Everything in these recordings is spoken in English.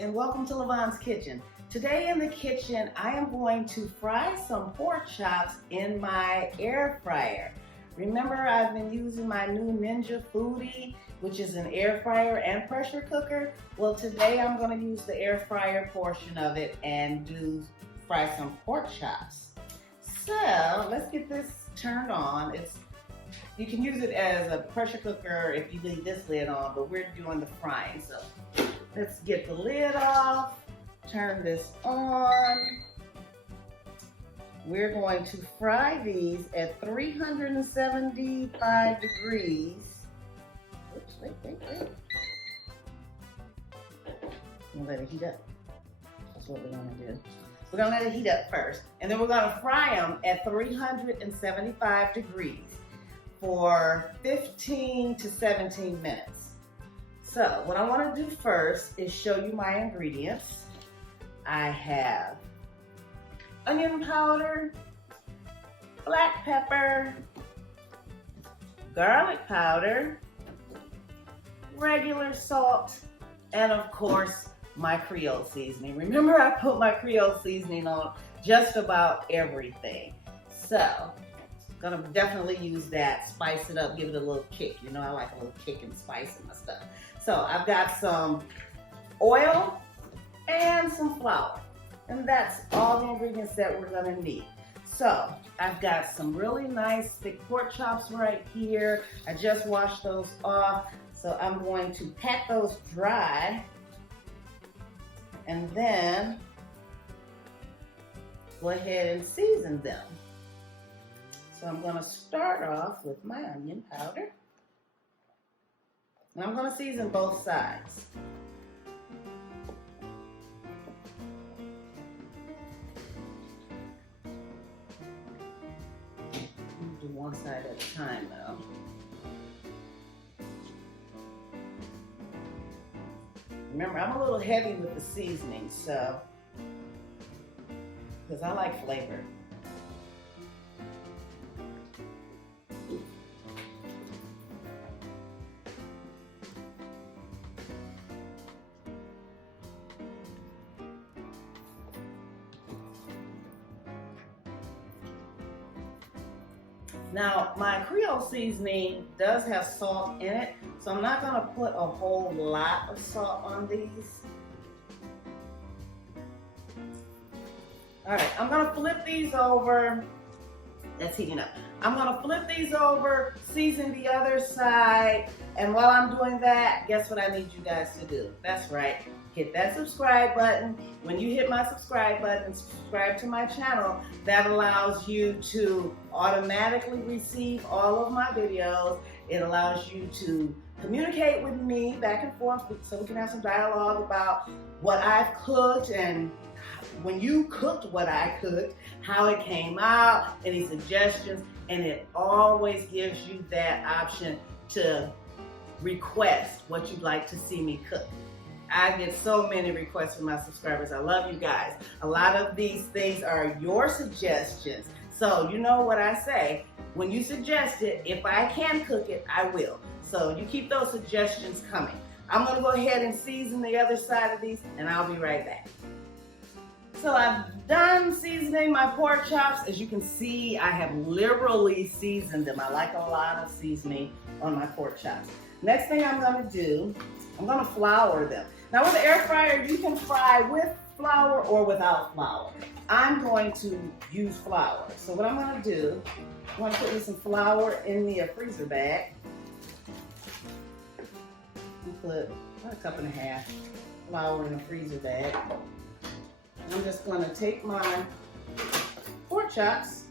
and welcome to Lavonne's Kitchen. Today in the kitchen, I am going to fry some pork chops in my air fryer. Remember, I've been using my new Ninja Foodi, which is an air fryer and pressure cooker. Well, today I'm going to use the air fryer portion of it and fry some pork chops. So let's get this turned on. You can use it as a pressure cooker if you leave this lid on, but we're doing the frying. So let's get the lid off, turn this on. We're going to fry these at 375 degrees. Oops, wait. We'll let it heat up. That's what we're gonna do. We're gonna let it heat up first, and then we're gonna fry them at 375 degrees for 15 to 17 minutes. So what I want to do first is show you my ingredients. I have onion powder, black pepper, garlic powder, regular salt, and of course my Creole seasoning. Remember, I put my Creole seasoning on just about everything. So gonna definitely use that, spice it up, give it a little kick. You know, I like a little kick and spice in my stuff. So I've got some oil and some flour, and that's all the ingredients that we're gonna need. So I've got some really nice thick pork chops right here. I just washed those off, so I'm going to pat those dry and then go ahead and season them. So I'm going to start off with my onion powder. And I'm going to season both sides. Do one side at a time though. Remember, I'm a little heavy with the seasoning, so, because I like flavor. Now, my Creole seasoning does have salt in it, so I'm not gonna put a whole lot of salt on these. All right, I'm gonna flip these over. That's heating up. I'm gonna flip these over, season the other side, and while I'm doing that, guess what I need you guys to do? That's right, hit that subscribe button. When you hit my subscribe button, subscribe to my channel, that allows you to automatically receive all of my videos. It allows you to communicate with me back and forth so we can have some dialogue about what I've cooked and when you cooked what I cooked, how it came out, any suggestions, and it always gives you that option to request what you'd like to see me cook. I get so many requests from my subscribers. I love you guys. A lot of these things are your suggestions. So you know what I say, when you suggest it, if I can cook it, I will. So you keep those suggestions coming. I'm gonna go ahead and season the other side of these and I'll be right back. So I've done seasoning my pork chops. As you can see, I have liberally seasoned them. I like a lot of seasoning on my pork chops. Next thing I'm gonna do, I'm gonna flour them. Now with the air fryer, you can fry with flour or without flour. I'm going to use flour. So what I'm gonna do, I'm gonna put me some flour in the freezer bag. Put about a cup and a half flour in the freezer bag. I'm just going to take my pork chops,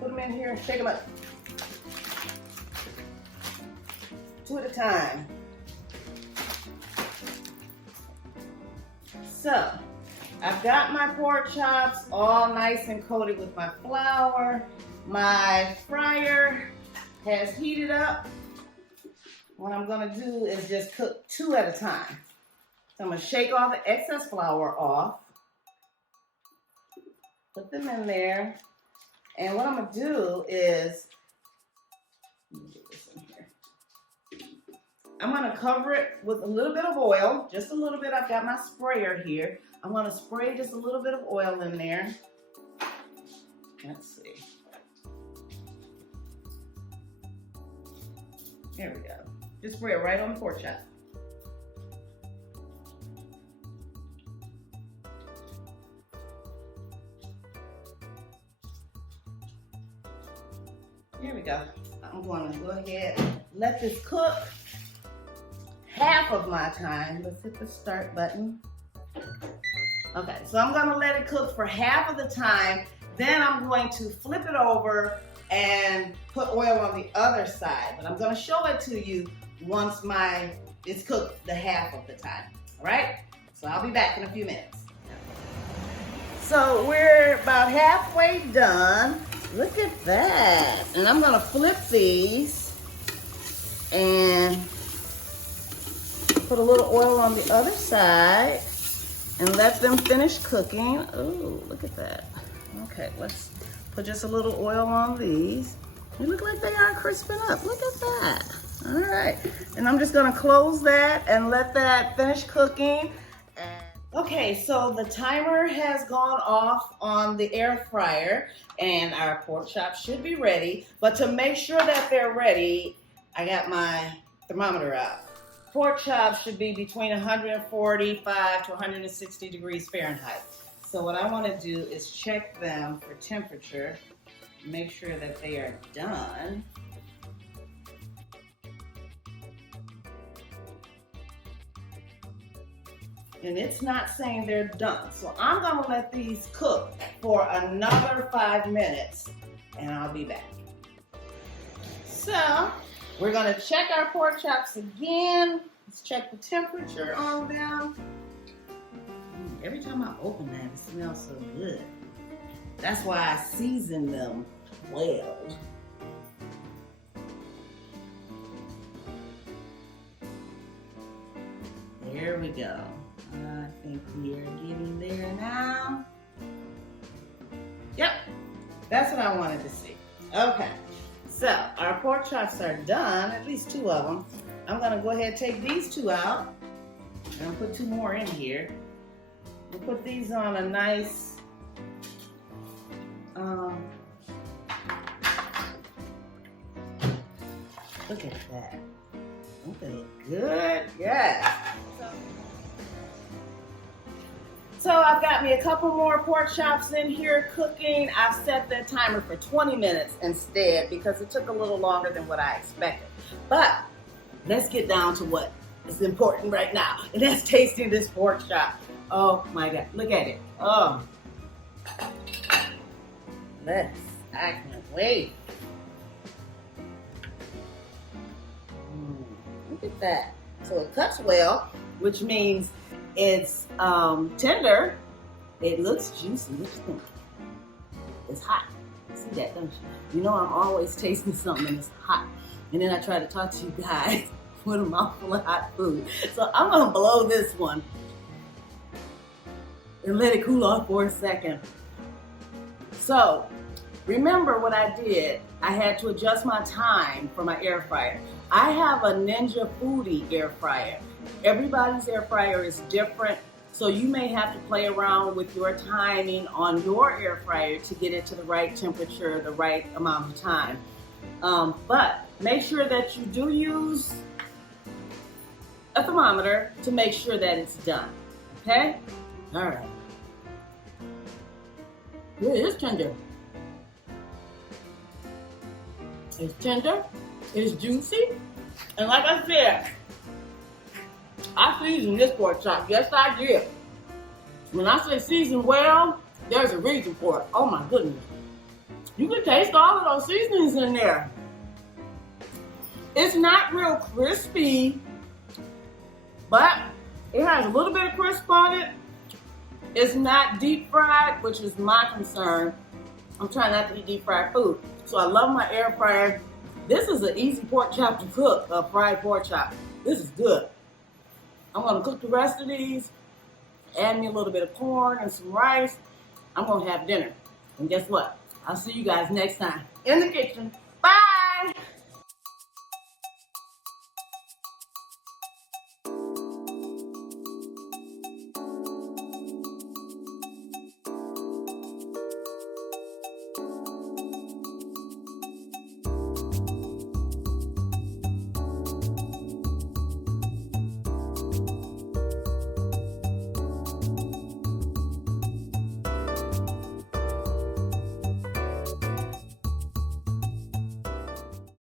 put them in here and shake them up. 2 at a time. So, I've got my pork chops all nice and coated with my flour. My fryer has heated up. What I'm going to do is just cook 2 at a time. So I'm going to shake all the excess flour off, put them in there, and what I'm going to do is, let me get this in here. I'm gonna cover it with a little bit of oil, just a little bit. I've got my sprayer here. I'm gonna spray just a little bit of oil in there. Let's see. There we go. Just spray it right on the pork chop. Here we go. I'm going to go ahead and let this cook half of my time. Let's hit the start button. Okay, so I'm going to let it cook for half of the time. Then I'm going to flip it over and put oil on the other side. But I'm going to show it to you once it's cooked the half of the time. All right? So I'll be back in a few minutes. So we're about halfway done. Look at that. And I'm gonna flip these and put a little oil on the other side and let them finish cooking. Oh, look at that. Okay, let's put just a little oil on these. They look like they are crisping up. Look at that. All right. And I'm just gonna close that and let that finish cooking. Okay, so the timer has gone off on the air fryer and our pork chops should be ready. But to make sure that they're ready, I got my thermometer out. Pork chops should be between 145 to 160 degrees Fahrenheit. So what I want to do is check them for temperature, make sure that they are done. And it's not saying they're done. So I'm gonna let these cook for another 5 minutes and I'll be back. So we're gonna check our pork chops again. Let's check the temperature on them. Every time I open that, it smells so good. That's why I season them well. There we go. I think we are getting there now. Yep, that's what I wanted to see. Okay, so our pork chops are done, at least 2 of them. I'm gonna go ahead and take these 2 out and put 2 more in here. We'll put these on a nice, look at that. Don't they look good? Yes. So I've got me a couple more pork chops in here cooking. I've set the timer for 20 minutes instead because it took a little longer than what I expected. But let's get down to what is important right now, and that's tasting this pork chop. Oh my God, look at it. Oh, I can't wait. Look at that. So it cuts well, which means it's tender. It looks juicy. What you think? It's hot. See that, don't you? You know I'm always tasting something and it's hot. And then I try to talk to you guys with a mouthful of hot food. So I'm gonna blow this one and let it cool off for a second. So remember what I did. I had to adjust my time for my air fryer. I have a Ninja Foodi air fryer. Everybody's air fryer is different, so you may have to play around with your timing on your air fryer to get it to the right temperature, the right amount of time. But make sure that you do use a thermometer to make sure that it's done, okay? All right. It is tender. It's tender, it's juicy, and like I said, I seasoned this pork chop. Yes, I did. When I say seasoned well, there's a reason for it. Oh my goodness. You can taste all of those seasonings in there. It's not real crispy, but it has a little bit of crisp on it. It's not deep fried, which is my concern. I'm trying not to eat deep fried food. So I love my air fryer. This is an easy pork chop to cook, a fried pork chop. This is good. I'm gonna cook the rest of these, add me a little bit of corn and some rice. I'm gonna have dinner. And guess what? I'll see you guys next time in the kitchen.